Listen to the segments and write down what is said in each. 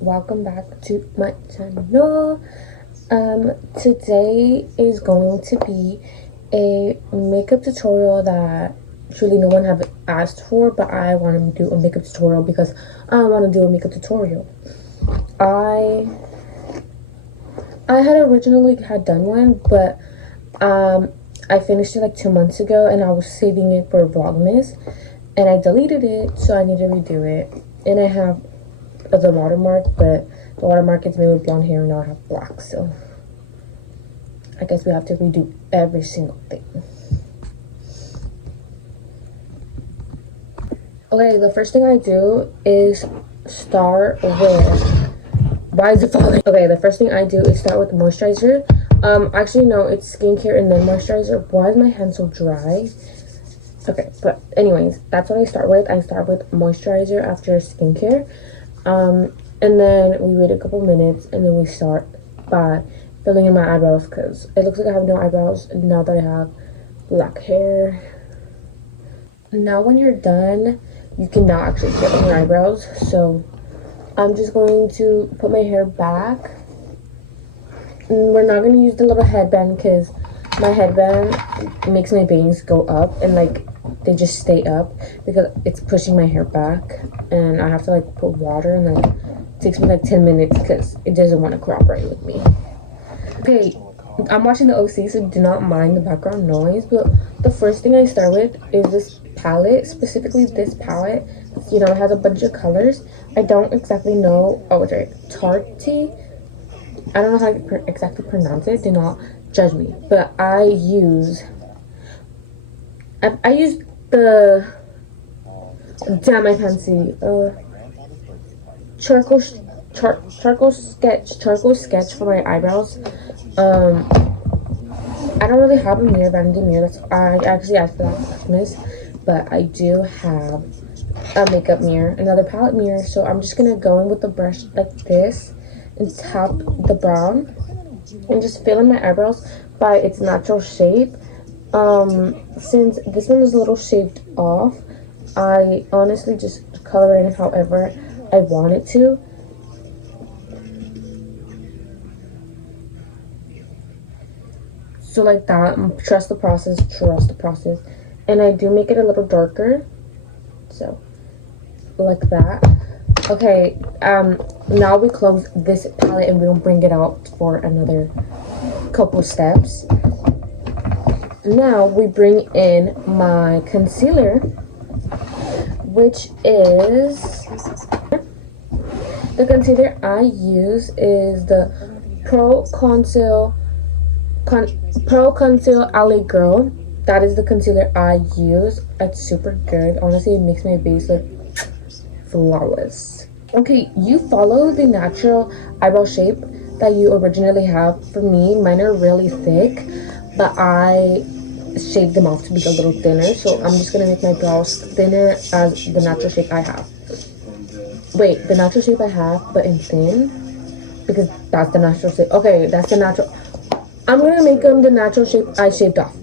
welcome back to my channel. Today is going to be a makeup tutorial that truly no one have asked for, but I want to do a makeup tutorial because I want to do a makeup tutorial. I had originally done one, but I finished it like 2 months ago, and I was saving it for Vlogmas, and I deleted it, so I need to redo it. And I have the watermark, but the watermark is made with blonde hair, and now I have black, so I guess we have to redo every single thing. Okay, the first thing I do is start with, why is it falling? Okay, the first thing I do is start with moisturizer. Actually no, it's skincare and then moisturizer. Why is my hand so dry? Okay, but anyways, that's what I start with. I start with moisturizer after skincare. And then we wait a couple minutes, and then we start by filling in my eyebrows, because it looks like I have no eyebrows now that I have black hair. Now when you're done, you can now actually fill in your eyebrows. So I'm just going to put my hair back. And we're not going to use the little headband, because my headband makes my bangs go up, and like they just stay up because it's pushing my hair back, and I have to like put water, and like it takes me like 10 minutes because it doesn't want to cooperate with me. Okay, I'm watching the OC, so do not mind the background noise, but the first thing I start with is this palette, specifically this palette. You know, it has a bunch of colors. I don't exactly know. Oh, it's right, Tarte. I don't know how to exactly pronounce it. Do not judge me. But I use the, damn, I can't see. Charcoal sketch for my eyebrows. I don't really have a mirror, vanity mirror. I actually asked for that for Christmas, but I do have a makeup mirror, another palette mirror. So I'm just gonna go in with the brush like this and tap the brown and just fill in my eyebrows by its natural shape. Since this one is a little shaved off, I honestly just color in however I want it to. So like that, trust the process, And I do make it a little darker, so like that. Okay, now we close this palette and we'll bring it out for another couple steps. Now we bring in my concealer, which is, the concealer I use is the Pro Conceal Alley Girl. That is the concealer I use. It's super good. Honestly, it makes my base look flawless. Okay, you follow the natural eyebrow shape that you originally have. For me, mine are really thick, but I shaved them off to be a little thinner, so I'm just gonna make my brows thinner as the natural shape I have. Wait, the natural shape I have, but in thin, because that's the natural shape. Okay, that's the natural. I'm gonna make them the natural shape I shaved off.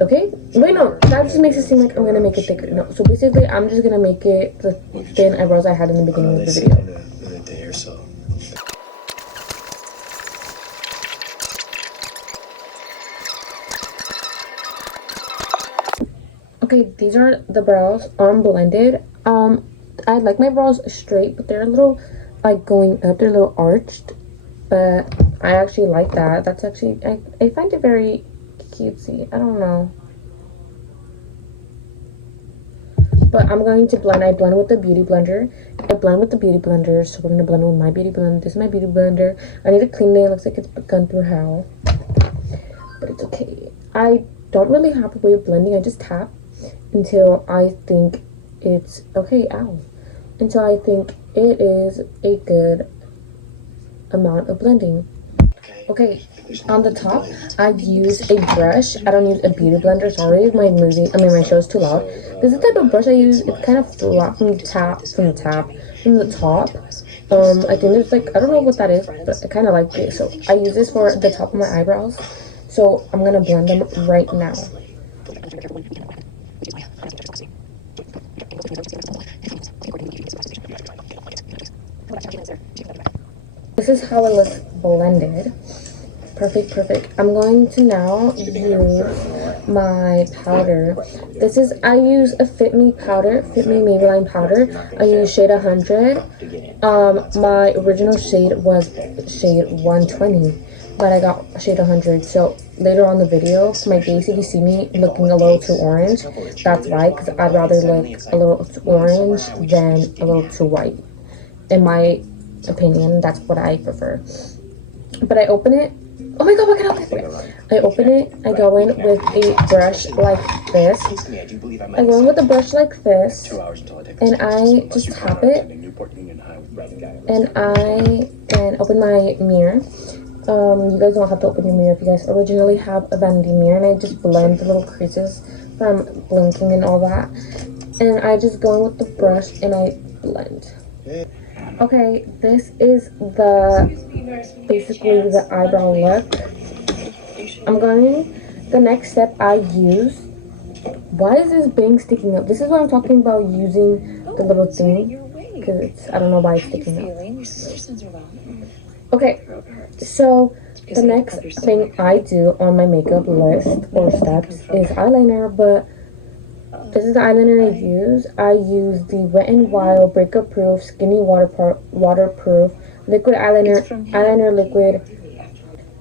Okay? Wait, no, that just makes it seem like I'm gonna make it thicker. No, so basically, I'm just gonna make it the thin eyebrows I had in the beginning of the video. In a day or so. Okay, these are the brows unblended. I like my brows straight, but they're a little like going up. They're a little arched, but I actually like that. That's actually, I find it very cutesy. I don't know. But I'm going to blend. I blend with the beauty blender. So we're gonna blend with my beauty blender. This is my beauty blender. I need to clean it. It looks like it's gone through hell, but it's okay. I don't really have a way of blending. I just tap until I think it's okay. Until I think it is a good amount of blending. Okay, on the top, I use a brush. I don't use a beauty blender. Sorry, my show is too loud. This is the type of brush I use. It's kind of flat from the top. I think there's like, I don't know what that is, but I kind of like it. So I use this for the top of my eyebrows. So I'm gonna blend them right now. This is how it looks blended. Perfect, perfect. I'm going to now use my powder. I use a Fit Me powder, Fit Me Maybelline powder. I use shade 100. My original shade was shade 120, but I got shade 100. So later on the video, for my base, if you see me looking a little too orange, that's why, because I'd rather look a little too orange than a little too white. In my opinion, that's what I prefer. But I open it. Oh my god, what can I open? I open it, I go in with a brush like this. I go in with a brush like this, and I just tap it, and I then open my mirror. You guys don't have to open your mirror if you guys originally have a vanity mirror, and I just blend the little creases from blinking and all that. And I just go in with the brush and I blend. Okay, this is basically the eyebrow look. The next step I use, why is this bang sticking up? This is what I'm talking about, using the little thing, because I don't know why it's sticking up. Okay, so the next thing I do on my makeup list or steps is eyeliner, but this is the eyeliner I use. I use the Wet n Wild Breakup Proof Skinny Waterproof Liquid Eyeliner Liquid.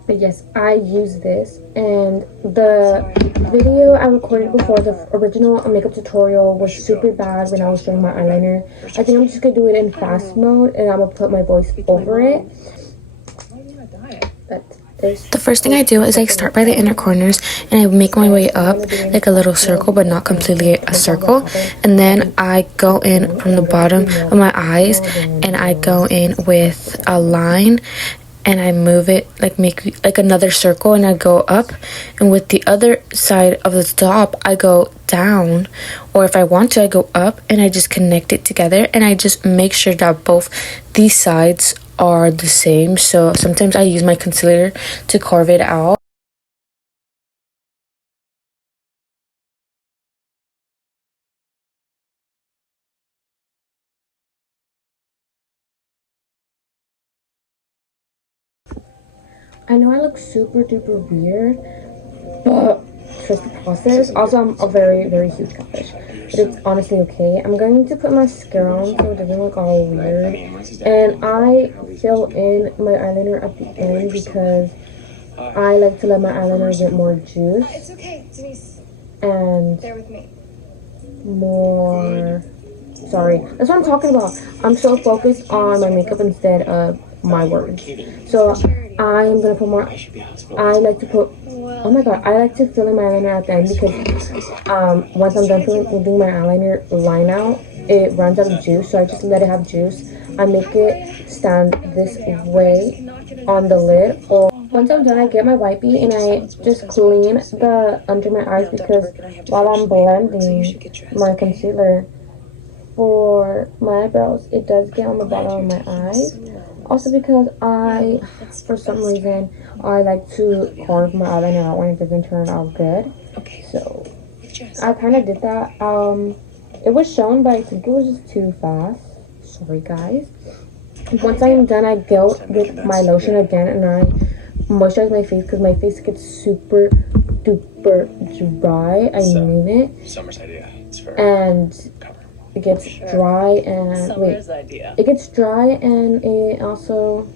But yes, I use this. And the video I recorded before, the original makeup tutorial, was super bad when I was showing my eyeliner. I think I'm just going to do it in fast mode, and I'm going to put my voice over it. But the first thing I do is I start by the inner corners and I make my way up like a little circle, but not completely a circle. And then I go in from the bottom of my eyes and I go in with a line and I move it, like make like another circle, and I go up. And with the other side of the top, I go down, or if I want to, I go up, and I just connect it together, and I just make sure that both these sides are the same. So sometimes I use my concealer to carve it out. I know I look super duper weird, but trust the process. Also, I'm a very, very huge catfish, but it's honestly okay. I'm going to put mascara on so it doesn't look all weird, and I fill in my eyeliner at the end because I like to let my eyeliner get more juice. It's okay, Denise. And bear with me. More. Sorry, that's what I'm talking about. I'm so focused on my makeup instead of my words. So I am gonna put more. I like to put. Oh my god, I like to fill in my eyeliner at the end because once I'm done doing my eyeliner line out, it runs out of juice. So I just let it have juice. I make it stand this way on the lid, or once I'm done, I get my wipey and I just clean the under my eyes because while I'm blending my concealer for my eyebrows, it does get on the bottom of my eyes. Also because for some reason, I like to carve my eyeliner out when it doesn't turn out good. So I kind of did that. It was shown, but I think it was just too fast. Sorry, guys. Once I'm done, I go with my lotion again and I moisturize my face because my face gets super duper dry. I mean it. Summer's idea. And it gets dry and it gets dry and it also.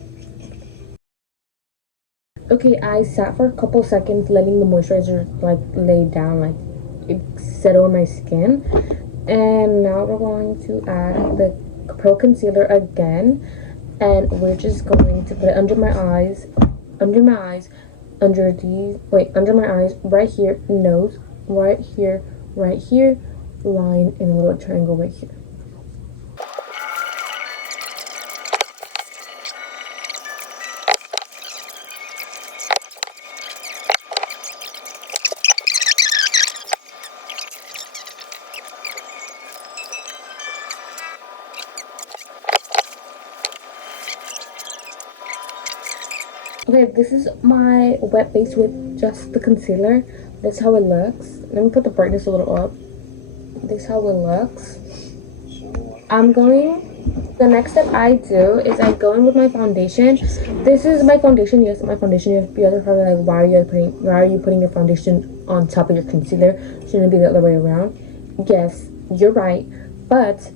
Okay, I sat for a couple seconds letting the moisturizer like lay down, like it settle on my skin, and now we're going to add the Pro Concealer again, and we're just going to put it under my eyes, under my eyes, under my eyes, right here, nose, right here, line, and a little triangle right here. Okay, this is my wet base with just the concealer. That's how it looks. Let me put the brightness a little up. This is how it looks. I'm going The next step I do is I go in with my foundation. This is my foundation. Yes, my foundation. If you guys are probably like, why are you putting your foundation on top of your concealer? Shouldn't it be the other way around? Yes, you're right. But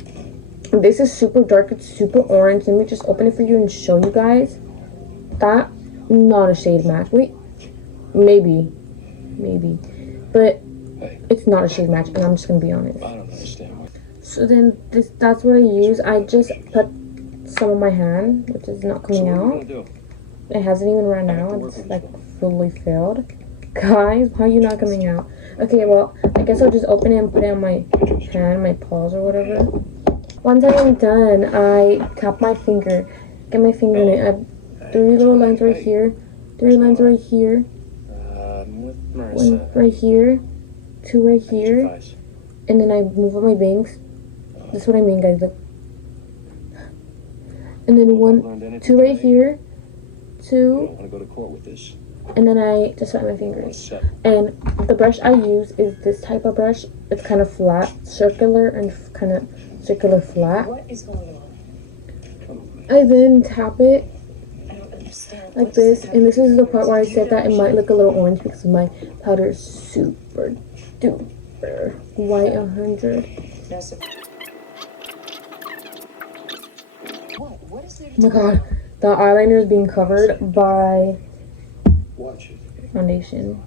this is super dark. It's super orange. Let me just open it for you and show you guys. That not a shade match. Wait, maybe, but it's not a shade match, and I'm just gonna be honest. I don't understand. So then that's what I use. I just put some on my hand, which is not coming out. It hasn't even run out. It's like fully filled. Guys, why are you not coming out? Okay, well, I guess I'll just open it and put it on my hand, my paws or whatever. Once I am done, I tap my finger, get my finger in it. I have 3 little lines right here, 3 lines right here, 1 right here, 2 right here, and then I move up my bangs. That's what I mean, guys. Look. And then 2 right here, 2, and then I just wet my fingers. And the brush I use is this type of brush. It's kind of flat, circular, and kind of circular flat. What is going on? I then tap it like this, and this is the part where I said that it might look a little orange because my powder is super duper white 100. Oh my god, the eyeliner is being covered by foundation.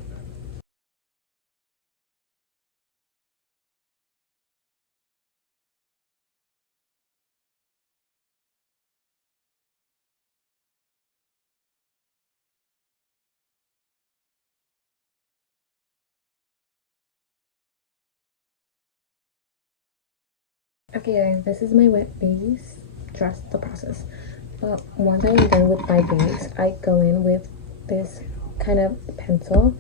Okay guys, this is my wet base. Trust the process. Once I'm done with my base, I go in with this kind of pencil.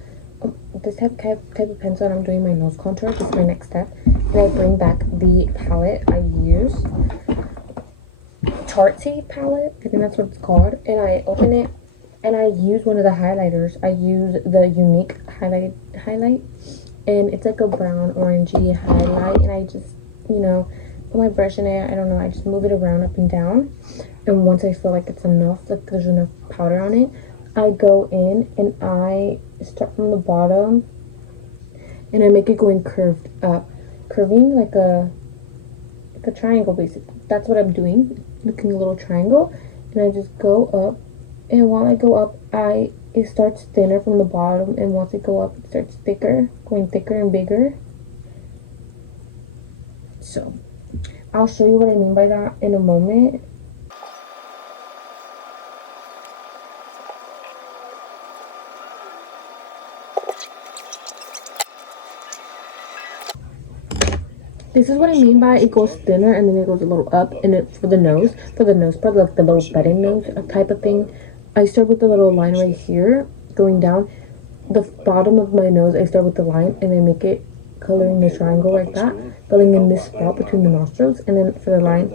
This type of pencil, and I'm doing my nose contour. This is my next step. And I bring back the palette I use. Tartsy palette, I think that's what it's called. And I open it, and I use one of the highlighters. I use the Unique highlight. And it's like a brown orangey highlight. And I just, you know, put my brush in it. I don't know, I just move it around up and down, and once I feel like it's enough, like there's enough powder on it, I go in and I start from the bottom and I make it going curved up, curving like a triangle basically. That's what I'm doing, making a little triangle, and I just go up, and while I go up, it starts thinner from the bottom, and once I go up, it starts thicker, going thicker and bigger. So I'll show you what I mean by that in a moment. This is what I mean by it goes thinner and then it goes a little up, and it for the nose part, like the little bedding nose type of thing. I start with the little line right here, going down the bottom of my nose. I start with the line and I make it coloring the triangle like that, filling in this spot between the nostrils, and then for the line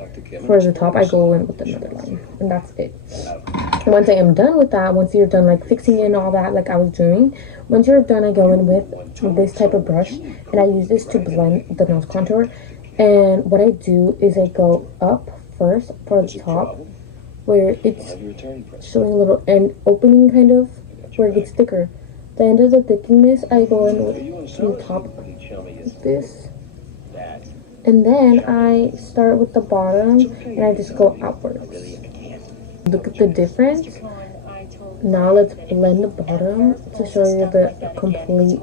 for the top I go in with another line, and that's it. Once I am done with that, once you're done like fixing it and all that like I was doing, once you're done, I go in with this type of brush, and I use this to blend the nose contour. And what I do is I go up first for the top where it's showing a little end opening, kind of where it gets thicker. The end of the thickness, I go in with the top like this, and then I start with the bottom and I just go outwards. Look at the difference. Now let's blend the bottom to show you the complete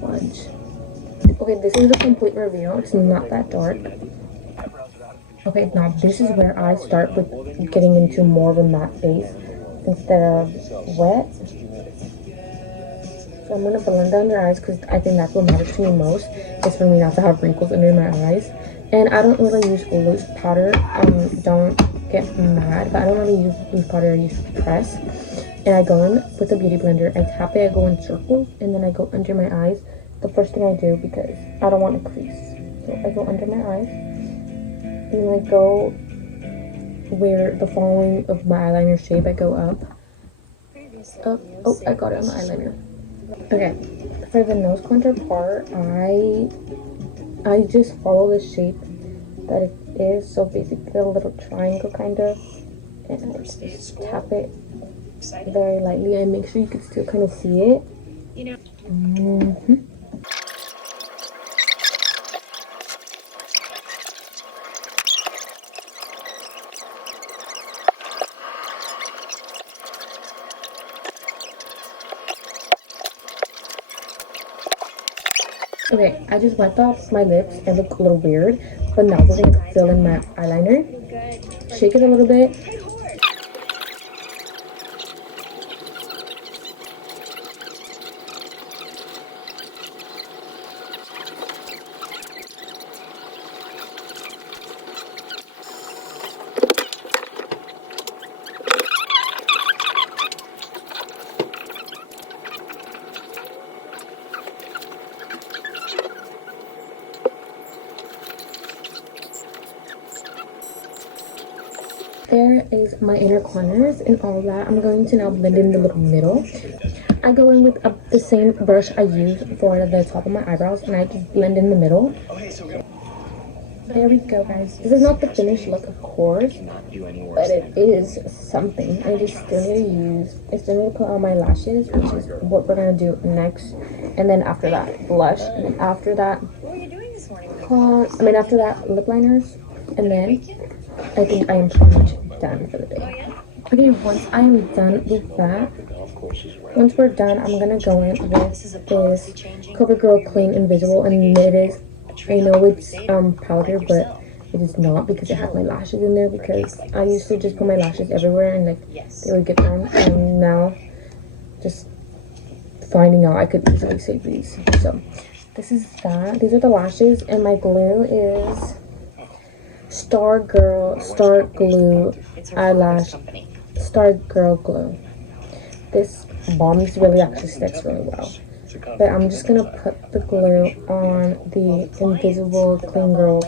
fudge. Okay, this is the complete reveal. It's not that dark. Okay, now this is where I start with getting into more of a matte base instead of wet. So I'm going to blend down your eyes because I think that's what matters to me most, is for me not to have wrinkles under my eyes. And I don't really use loose powder. Don't get mad, but I don't really use loose powder. I use press. And I go in with the beauty blender. I tap it, I go in circles, and then I go under my eyes. The first thing I do, because I don't want to crease. So I go under my eyes. And then I go where the following of my eyeliner shape, I go up. Oh, I got it on the eyeliner. Okay, for the nose contour part, I just follow the shape that it is. So basically a little triangle kind of, and I just tap it very lightly. I make sure you can still kind of see it. Okay, I just wiped off my lips. It looked a little weird, but now we're gonna fill in my eyeliner. Shake it a little bit. There is my inner corners and all that. I'm going to now blend in the little middle. I go in with the same brush I used for the top of my eyebrows, and I just blend in the middle. There we go, guys. This is not the finished look, of course, but it is something. I still need to put on my lashes, which is what we're gonna do next, and then after that, blush, and then after that, after that, lip liners, and then I think I am pretty much done for the day. Okay, once I am done with that, once we're done, I'm gonna go in with this CoverGirl Clean Invisible, and it is, I know it's powder, but it is not, because it has my lashes in there, because I used to just put my lashes everywhere and like they would get wrong, and now just finding out I could easily save these. So this is that. These are the lashes, and my glue is Star Girl glue. This bombs really actually sticks really well. But I'm just gonna put the glue on the Invisible Clean Girl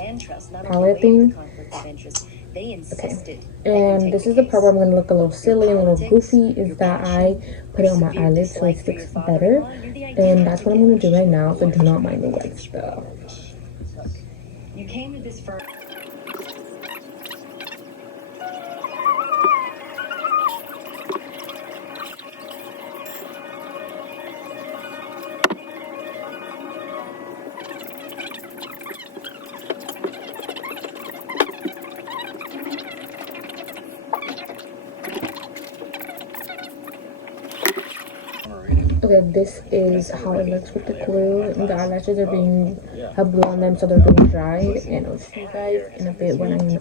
palette thing. Okay, and this is the part where I'm gonna look a little silly and a little goofy, is that I put it on my eyelids so it sticks better. And that's what I'm gonna do right now, so do not mind the wet stuff. You came to this for Okay, this is how it looks with the glue. The eyelashes are have glue on them, so they're being dried. And I'll show you guys in a bit when I'm done.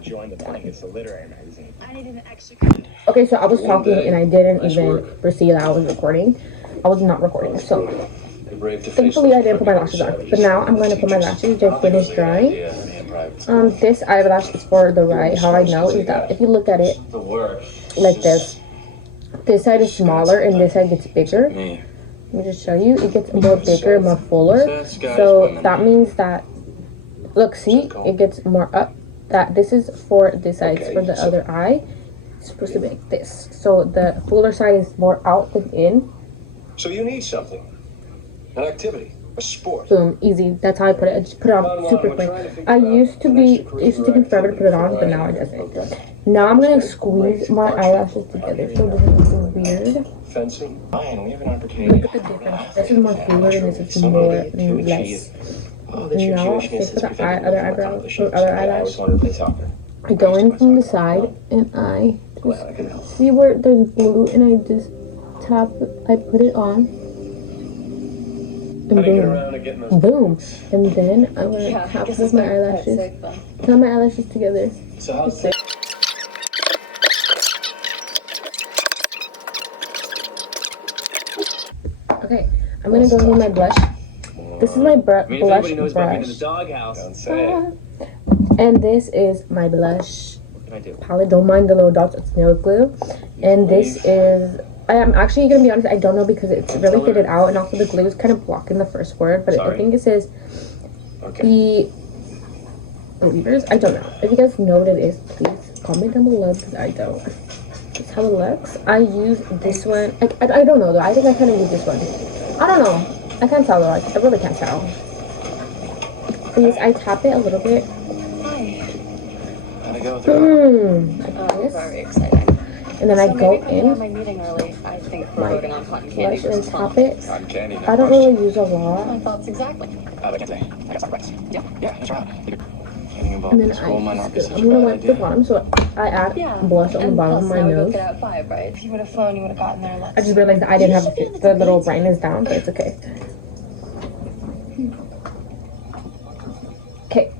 Okay, so I was talking and I didn't even foresee that I was recording. I was not recording, so thankfully I didn't put my lashes on. But now I'm going to put my lashes. They're finished drying. This eyelash is for the right. How I know is that if you look at it like this side is smaller and this side gets bigger. Let me just show you. It gets more bigger, more fuller. So that means that, look, see, it gets more up. That this is for this side. It's for the other eye. It's supposed to be like this. So the fuller side is more out than in. So you need something, an activity, a sport. Boom, easy. That's how I put it. I just put it on super quick. It used to take me forever to put it on, but now it doesn't. Now I'm gonna squeeze my eyelashes together so it doesn't look weird. Fencing. Fine, we have an opportunity. Look at the difference. This is more fuller and this is more less. Now, this for the other eyebrows or other eyelash. I go in from the side and I just see where there's blue and I just tap. I put it on. And boom, boom, and then I'm gonna tap with my eyelashes, tie my eyelashes together. So how's that? Okay, I'm gonna go in with my blush. This is my blush brush, and this is my blush palette. Don't mind the little dots; it's nail glue. And this is. I am actually gonna be honest. I don't know because it's really faded out, and also the glue is kind of blocking the first word. But I think it says the believers. I don't know. If you guys know what it is, please comment down below because I don't. That's how it looks. I use this one. I don't know though. I think I kind of use this one. I don't know. I can't tell though. I really can't tell. Please, I tap it a little bit. How'd it go there? Like this. Very exciting. And then I go in. My meeting early. I think we're Like, voting on cotton candy and versus tap it. Cotton candy. I don't really use a lot. My thoughts exactly. I can't say. I got some friends. Yeah. Yeah, that's right. Getting involved And in then school might not be such a I'm gonna bad wipe the idea. bottom, so I add blush on the And bottom plus, of my now we both nose. get out at 5, right? If you would have flown, you would have gotten there. I just realized that I didn't have the little brightness down, but it's okay. Okay,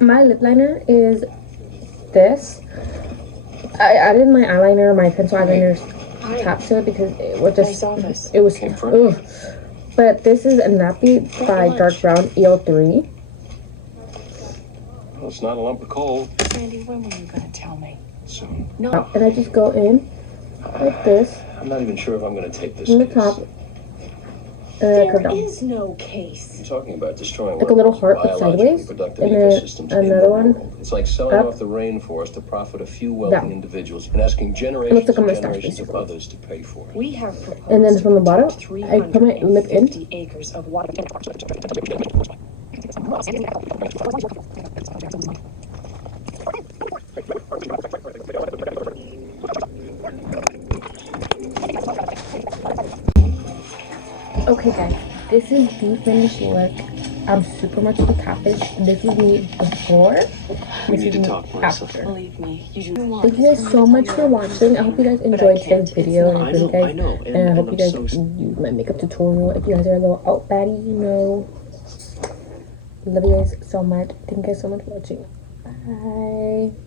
my lip liner is this. I added my eyeliner, my pencil eyeliner top to it because it was just, it was, ugh. But this is a nappy by Dark Brown EO3. Well, it's not a lump of coal. Randy, when were you gonna tell me? Soon. No. And I just go in like this, I'm not even sure if I'm going to take this in the case. top, and then I curve There down. is no case. You're talking about destroying Like a little heart, but biologically sideways, productive and then ecosystems in another the one world. It's like selling up, off the rainforest to profit a few wealthy down. individuals and asking It generations looks like a and mustache, generations of basically. others to pay for it. We have proposed And then from the bottom, to I put my lip in. 350 acres of water. Okay guys, this is the finished look. I'm super much the catfish. This is me before. We This need is to me talk, Marissa. after. Believe me, you Thank you guys so much for watching. I hope you guys enjoyed today's video. And I really guys, and I hope you guys use my makeup tutorial. If you guys are a little out baddie, you know. Love you guys so much. Thank you guys so much for watching. Bye.